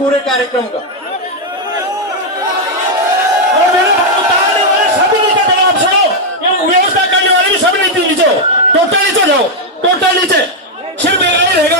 पूरे कार्यक्रम का। और मेरे उतारने वाले सभी नीचे जाओ, आप सुनो, व्यवस्था करने वाले भी सब नीचे हो, टोटल नीचे जाओ, टोटल नीचे, सिर्फ रहेगा।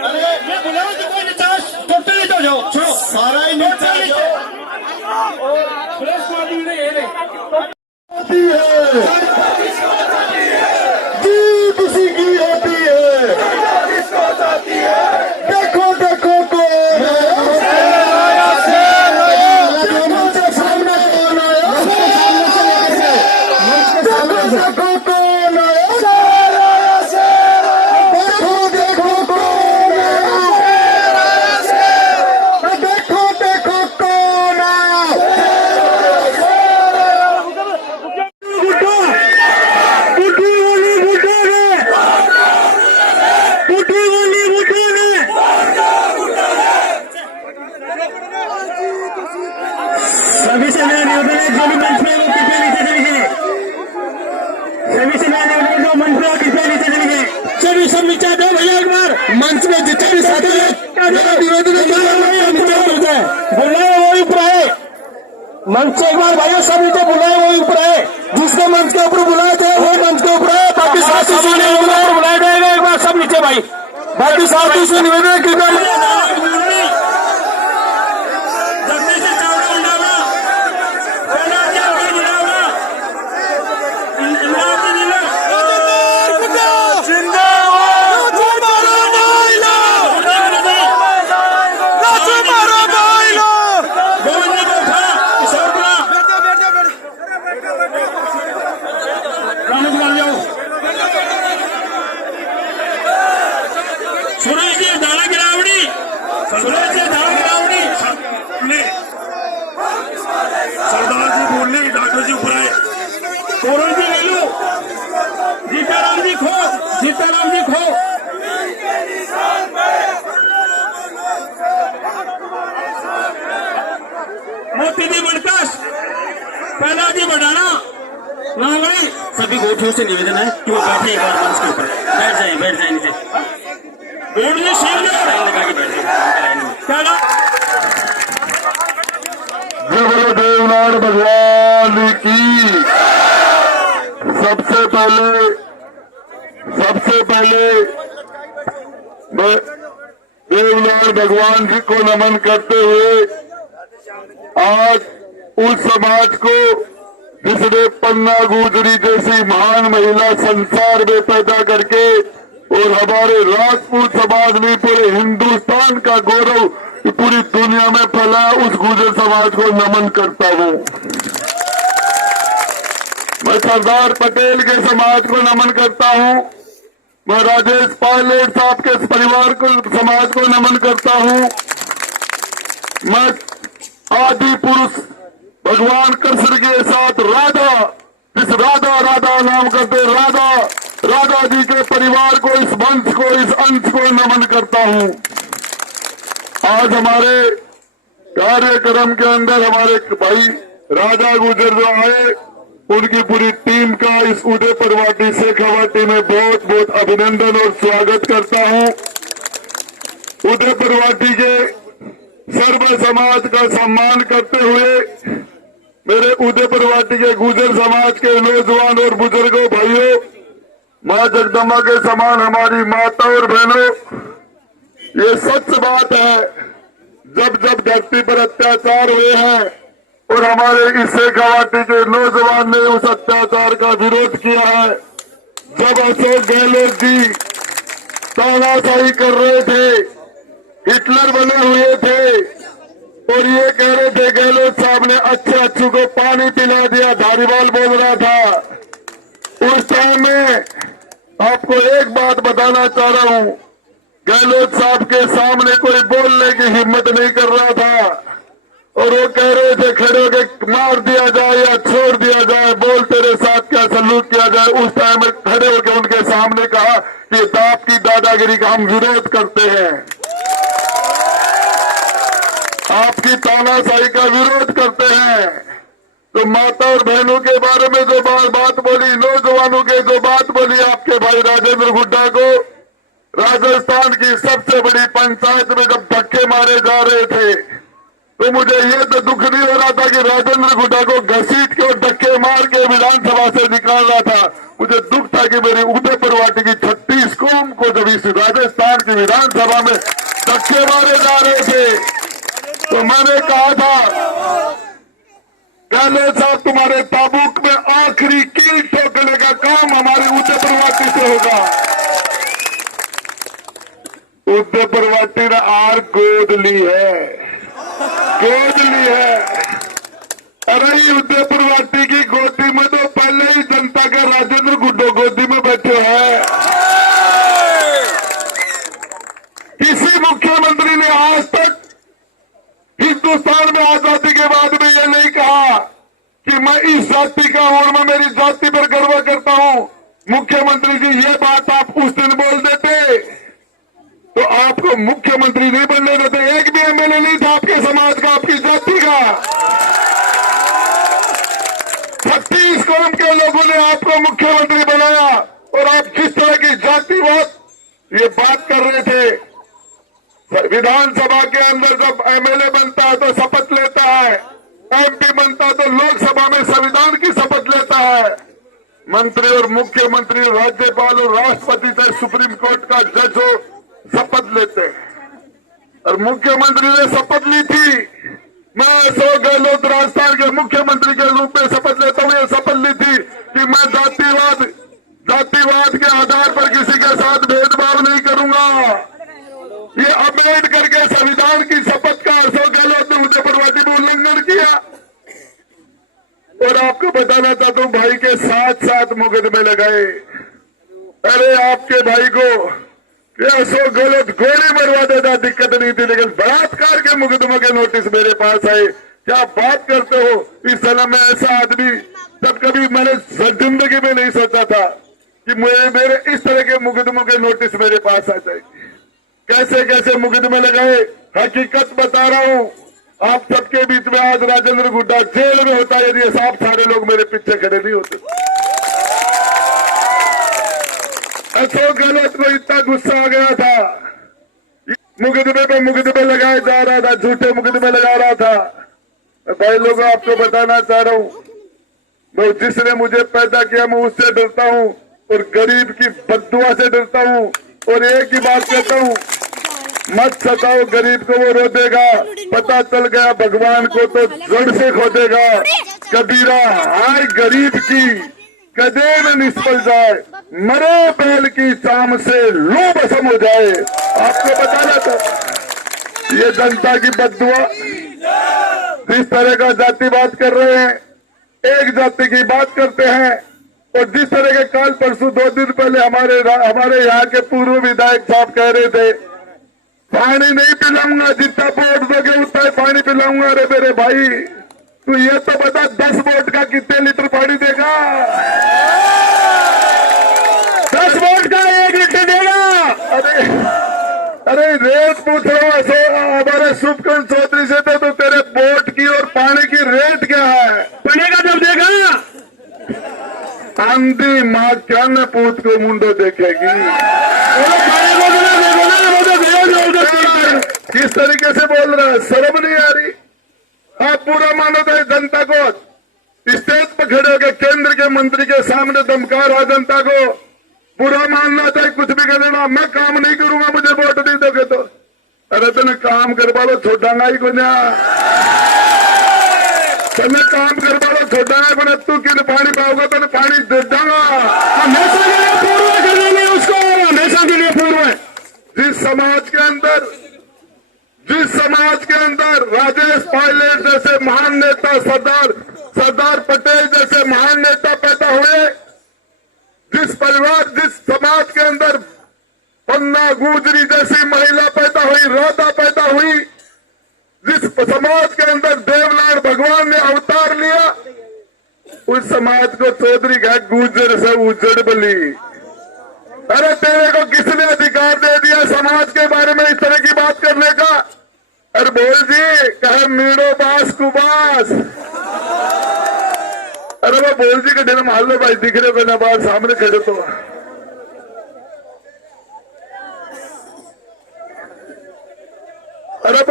अरे ये बुलाओ कि कोई नीचे, टोटल नीचे जाओ, सुनो सारा ही नीचे और प्रेस वाली ने ये होती है, जीत उसी की होती है, देखो देखो कौन सामने कौन आया, देखो कौन आया, देखो देखो कौन आया, देखो देखो कौन आया। सभी से मैं निवेदन है, जो भी मंच में वो कृपया नीचे चली गए। सभी से मैं निवेदन है, जो मंच में वो कृपया नीचे चली गए। चलिए सब नीचे आ जाओ भैया, एक बार मंच में जितने भी साथी हैं मेरा निवेदन है बुलाए वही ऊपर आए। मंच से एक बार भाइयों सब नीचे बुलाए वही ऊपर आए, जिसने मंच के ऊपर बुलाए थे वही मंच के ऊपर आए, बाकी साथी से बुलाया जाएगा। एक बार सब नीचे भाई, बाकी साथी से निवेदन है कृपया सरदार जी बोलने डॉक्टर जी ऊपर आए, कोरोन जी ले लो, सीताराम जी खो, सीताराम जी खो, मोती जी बनकाश, पहला जी बढ़ाना नांगड़ी। सभी गोठियों से निवेदन है कि वो बैठे एक बार मंच के ऊपर, बैठ जाए नीचे, बैठ जी शील लगा के बैठ जाए। बोलो देवनाथ भगवान की। सबसे पहले मैं देवनाथ भगवान जी को नमन करते हुए आज उस समाज को जिसने पन्ना गुजरी जैसी महान महिला संसार में पैदा करके और हमारे राजपूत समाज में पूरे हिंदुस्तान का गौरव पूरी दुनिया में फैला, उस गुर्जर समाज को नमन करता हूँ। मैं सरदार पटेल के समाज को नमन करता हूँ। मैं राजेश पायलट साहब के परिवार को समाज को नमन करता हूँ। मैं आदि पुरुष भगवान कृष्ण के साथ राधा, इस राधा नाम करते राधा जी के परिवार को, इस वंश को, इस अंश को नमन करता हूँ। आज हमारे कार्यक्रम के अंदर हमारे भाई राजा गुर्जर जो आए, उनकी पूरी टीम का इस उदयपुर वाटी शेखावाटी में बहुत बहुत अभिनंदन और स्वागत करता हूं। उदयपुर वाटी के सर्व समाज का सम्मान करते हुए मेरे उदयपुर वाटी के गुर्जर समाज के नौजवान और बुजुर्गों भाइयों, मां जगदम्बा के समान हमारी माता और बहनों, ये सच बात है, जब धरती पर अत्याचार हुए हैं और हमारे इस शेखावाटी के नौजवान ने उस अत्याचार का विरोध किया है, जब अशोक गहलोत जी तानाशाही कर रहे थे, हिटलर बने हुए थे और ये कह रहे थे गहलोत साहब ने अच्छे को पानी पिला दिया, धारीवाल बोल रहा था, उस टाइम में आपको एक बात बताना चाह रहा हूं, गहलोत साहब के सामने कोई बोलने की हिम्मत नहीं कर रहा था और वो कह रहे थे खड़े होकर मार दिया जाए या छोड़ दिया जाए, बोल तेरे साथ क्या सलूक किया जाए। उस टाइम में खड़े होकर उनके सामने कहा कि आपकी दादागिरी का हम विरोध करते हैं, आपकी तानाशाही का विरोध करते हैं। तो माता और बहनों के बारे में जो बात बोली, नौजवानों के जो बात बोली आपके भाई राजेंद्र गुड्डा को, राजस्थान की सबसे बड़ी पंचायत में जब धक्के मारे जा रहे थे तो मुझे ये तो दुख नहीं हो रहा था कि राजेंद्र गुड्डा को घसीट के और धक्के मार के विधानसभा से निकाल रहा था। मुझे दुख था कि मेरी उदयपुर वाटी की 36 कौम को जब इस राजस्थान की विधानसभा में धक्के मारे जा रहे थे तो मैंने कहा था, पहले साहब तुम्हारे ताबूक में आखिरी कील ठोकने का काम हमारी उदयपुर वाटी से होगा। उदयपुर वाटी ने आर गोद ली है, गोद ली है। अरे उदयपुर वाटी की गोदी में तो पहले ही जनता के राजेंद्र गुड्डो गोदी में बैठे हैं। किसी मुख्यमंत्री ने आज तक हिंदुस्तान में आजादी के बाद में ये नहीं कहा कि मैं इस जाति का हूं और मैं मेरी जाति पर गर्व करता हूं। मुख्यमंत्री जी ये बात आप उस दिन बोल देते तो आपको मुख्यमंत्री नहीं बनने देते। एक भी एमएलए नहीं था आपके समाज का, आपकी जाति का। 36 कौम के लोगों ने आपको मुख्यमंत्री बनाया और आप जिस तरह की जातिवाद ये बात कर रहे थे, विधानसभा के अंदर जब एमएलए बनता है तो शपथ लेता है, एमपी बनता है तो लोकसभा में संविधान की शपथ लेता है। मंत्री और मुख्यमंत्री, राज्यपाल और राष्ट्रपति चाहे सुप्रीम कोर्ट का जज हो, शपथ लेते हैं। और मुख्यमंत्री ने शपथ ली थी, मैं अशोक गहलोत राजस्थान के मुख्यमंत्री के रूप में शपथ लेता हूं। ये शपथ ली थी कि मैं जातिवाद के आधार पर किसी के साथ भेदभाव नहीं करूंगा। ये अम्बेडकर के संविधान की शपथ का अशोक गहलोत ने उदयपुर वाटी में उल्लंघन किया। और आपको बताना चाहता हूं, भाई के 7 मुकदमे लगाए। अरे आपके भाई को अशोक गहलोत गोली मरवा देता, दिक्कत नहीं थी, लेकिन बलात्कार के मुकदमे के नोटिस मेरे पास आए। क्या बात करते हो? इस समय में ऐसा आदमी तब कभी मैंने जिंदगी में नहीं सोचा था कि मेरे इस तरह के मुकदमों के नोटिस मेरे पास आ जाएंगे। कैसे कैसे मुकदमे लगाए, हकीकत बता रहा हूं आप सबके बीच में। आज राजेंद्र गुड्डा जेल में होता यदि आप सारे लोग मेरे पीछे खड़े नहीं होते। अशोक गहलोत को इतना गुस्सा आ गया था, मुकदमे पे मुकदमे लगाए जा रहा था, झूठे मुकदमे लगा रहा था। भाई लोगों, आपको बताना चाह रहा हूं, मैं जिसने मुझे पैदा किया मैं उससे डरता हूं और गरीब की बद्दुआ से डरता हूं। और एक ही बात कहता हूं, मत सताओ गरीब को, वो रो देगा। पता चल गया भगवान को तो जड़ से खोदेगा। कबीरा हाय गरीब की कदे न निष्फल जाए, मरे बैल की शाम से लो बसम हो जाए। आपको बताना था, ये जनता की बद्दुआ जिस तरह का जातिवाद कर रहे हैं, एक जाति की बात करते हैं। और जिस तरह के काल परसों 2 दिन पहले हमारे यहाँ के पूर्व विधायक साहब कह रहे थे, पानी नहीं पिलाऊंगा, जितना वोट दोगे उतना ही पानी पिलाऊंगा। अरे मेरे भाई, तू ये तो बता 10 वोट का कितने लीटर पानी देगा? 10 वोट का 1 लीटर देगा। अरे रेट पूछ रहा हूँ हमारे शुभकरण चौधरी से, तो तेरे वोट की और पानी की रेट क्या है? पड़ेगा जब देगा। आंधी माँ क्या न पूत को मुंडो देखेगी। किस तरीके से बोल रहा है, शर्म नहीं आ रही? आप पूरा मानो तो जनता को स्टेज पर खड़े होकर केंद्र के मंत्री के सामने धमका रहा जनता को। बुरा मानना चाहे कुछ भी कर देना, मैं काम नहीं करूंगा, मुझे वोट नहीं दोगे तो। अरे तने काम करवा लो, छोड़ांगा ही को ना। तने काम करवा लो, छोड़ांगा को ना। तू किन पानी पाओगे तो पानी दे दूंगा। हमेशा के लिए पूर्व कर लेंगे उसको, हमेशा के लिए पूर्व। जिस समाज के अंदर राजेश पायलट जैसे महान नेता, सरदार पटेल जैसे महान नेता पैदा हुए, जिस समाज के अंदर पन्ना गुजरी जैसी महिला पैदा हुई, राधा पैदा हुई, जिस समाज के अंदर देवलाल भगवान ने अवतार लिया, उस समाज को चौधरी का गुजर से उजड़ बली। अरे तेरे को किसने अधिकार दे दिया समाज के बारे में इस तरह की बात करने का? अरे बोल जी, कहे मीड़ो बास कुबास। अरे वो बोल जी के दिन मान लो भाई, दिख रहे हो ना बाहर सामने खड़े तो।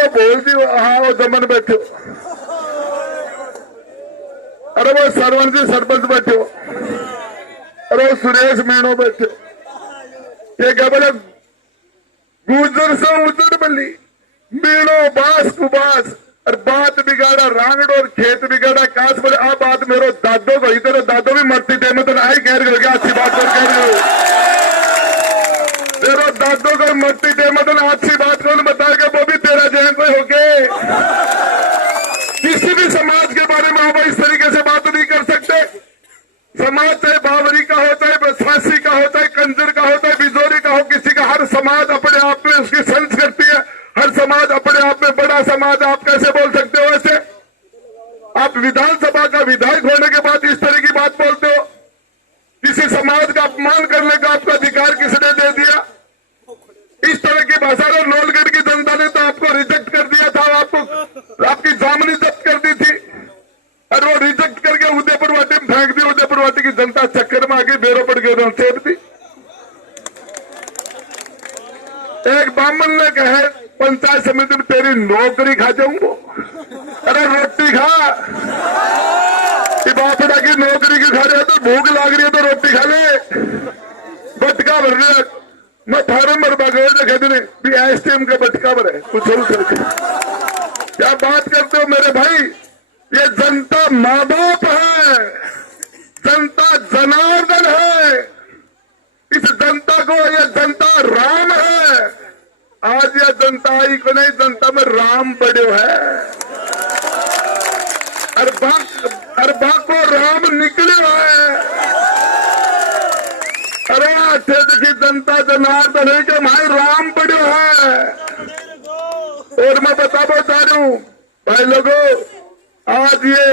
बोल दी, हाँ वो दमन बैठो, अरे वो सरवण जी सरपंच बैठो, अरे वो सुरेश मीणो बैठो, ये क्या बोले गुजर से उजर बली मीणो बास कुबास और बात बिगाड़ा रांगड़ और खेत बिगाड़ा काश बोले आ बात मेरो दादो को ही तेरे दादो भी मरती थे मतलब आई कह रही हो क्या अच्छी बात कर रही हो तेरा दादो को मरती थे मतलब अच्छी बात कौन बताएगा वो भी तेरा जहन कोई होके किसी भी समाज के बारे में आप इस तरीके से बात नहीं कर सकते। समाज चाहे बावरी का हो चाहे फांसी का हो चाहे कंजर का हो चाहे बिजोरी का हो किसी का, हर समाज अपने आप में उसकी संस्कृति है, हर समाज अपने आप में बड़ा समाज। आप कैसे बोल सकते हो ऐसे? आप विधानसभा का विधायक होने के बाद इस तरह की बात बोलते हो? किसी समाज का अपमान करने का आपका अधिकार किसने दे दिया? इस तरह की भाषा में लोलगढ़ की जनता ने तो आपको रिजेक्ट कर दिया था, आपको आपकी जामनी जब्त कर दी थी और वो रिजेक्ट करके उदयपुर वाटी में फेंक दी। उदयपुर वाटी की जनता चक्कर में आगे बेरों पड़ गई, उन्होंने सेब दी। एक ब्राह्मण ने कहा पंचायत समिति में तेरी नौकरी खा जाऊंगा, अरे रोटी खा, बापड़ा की नौकरी की खा रहे हो तो भूख लाग रही है तो रोटी खा ले, बटका भर रहे मैं फार्म भर कहते भी एसटीएम का बटका भर है कुछ और करके क्या बात करते हो मेरे भाई? ये जनता माँ बाप है, जनता जनार्दन है, इस जनता को ये जनता राम है। आज यह जनता आई को नहीं, जनता में राम बड़े है, अरबा को राम निकले है। अरे देखिए जनता जनार्दन है कि भाई राम बड़े है। और मैं बताना चाह रहा हूं भाई लोगों, आज ये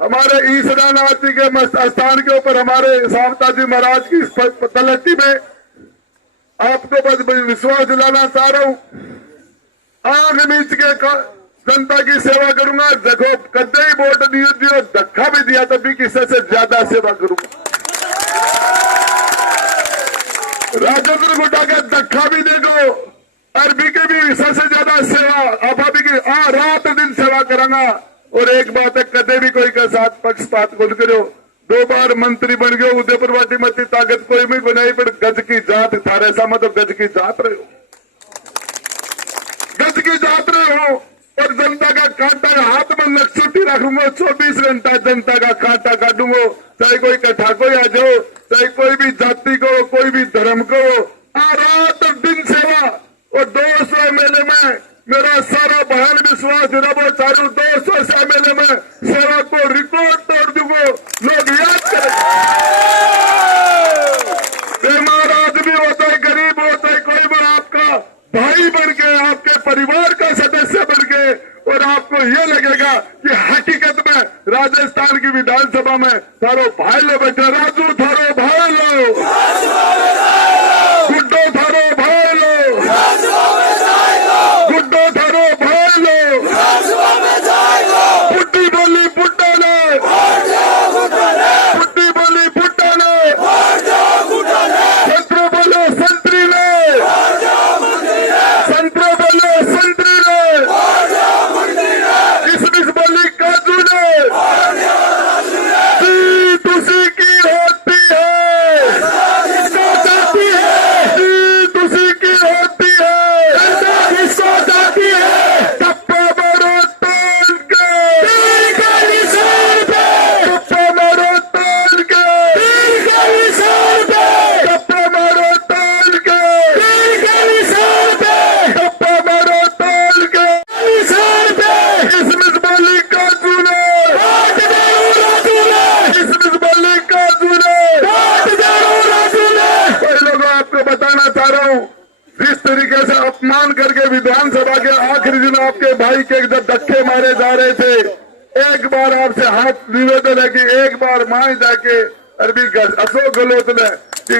हमारे ईश्वरनाथ जी के स्थान के ऊपर हमारे सावता जी महाराज की तलहटी में आपको बस विश्वास दिलाना चाह रहा हूं, आग नीच के जनता की सेवा करूंगा। देखो कदे ही वोट दियो, धक्का भी दिया तभी किसी से ज्यादा सेवा करूंगा। राजेंद्र गुड्डा का धक्का भी देखो, अरबी के भी सबसे ज्यादा सेवा अभावी की रात दिन सेवा करांगा। और एक बात है, कदे भी कोई के साथ पक्षपात बोल करो। 2 बार मंत्री बन गए, उदयपुर वाटी मत ताकत कोई भी बनाई, पर गज की जात थारे सामने तो गज की जात रहे हो, गज की जात रहे हो। और जनता का कांटा हाथ में नक्सुटी रखूंगा, 24 घंटा जनता का कांटा काटूंगा, चाहे कोई कथा को आ जाओ, चाहे कोई भी जाति को कोई भी धर्म को, रात दिन सेवा। और 200 एमएलए में मेरा सारा बहन विश्वास वो चालू 200 एमएलए में सेवा को रिकॉर्ड तोड़ दूंगा, लोग याद करेंगे। महाराज भी होता है, गरीब होता है, कोई भी आपका भाई बन के, आपके परिवार का सदस्य बन के, और आपको ये लगेगा कि हकीकत में राजस्थान की विधानसभा में थारो भाई लो बैठे, राजू थारो भाई लो, गुड्डो थारो भाई लो, गुड्डो थारो भाई लो, बुड्ढी बोली बुड्ढा ने, बुड्ढी बोली बुड्ढा ने, संतरो बोलो संतरी ने, संतरो बोलो संतरी ने, किसमिस बोली काजू ने, जीत उसी की होती है, जीत उसी की होती है, किसको जाती है, टप्पा मारो तोड़ के, टप्पा मारो तोड़ के, टप्पा मारो तोड़ के, टप्पा मारो तोड़ के, किसमिस बोली काजू ने, किसमिस बोली काजू ने। भाई लोगों, आपको बताना चाह रहा हूँ, जिस तरीके से अपमान करके विधानसभा के आखिरी दिन आपके भाई के जब धक्के मारे जा रहे थे, एक बार आपसे हाथ निवेदन है कि एक बार माए जाके अरबी अशोक गहलोत ने कि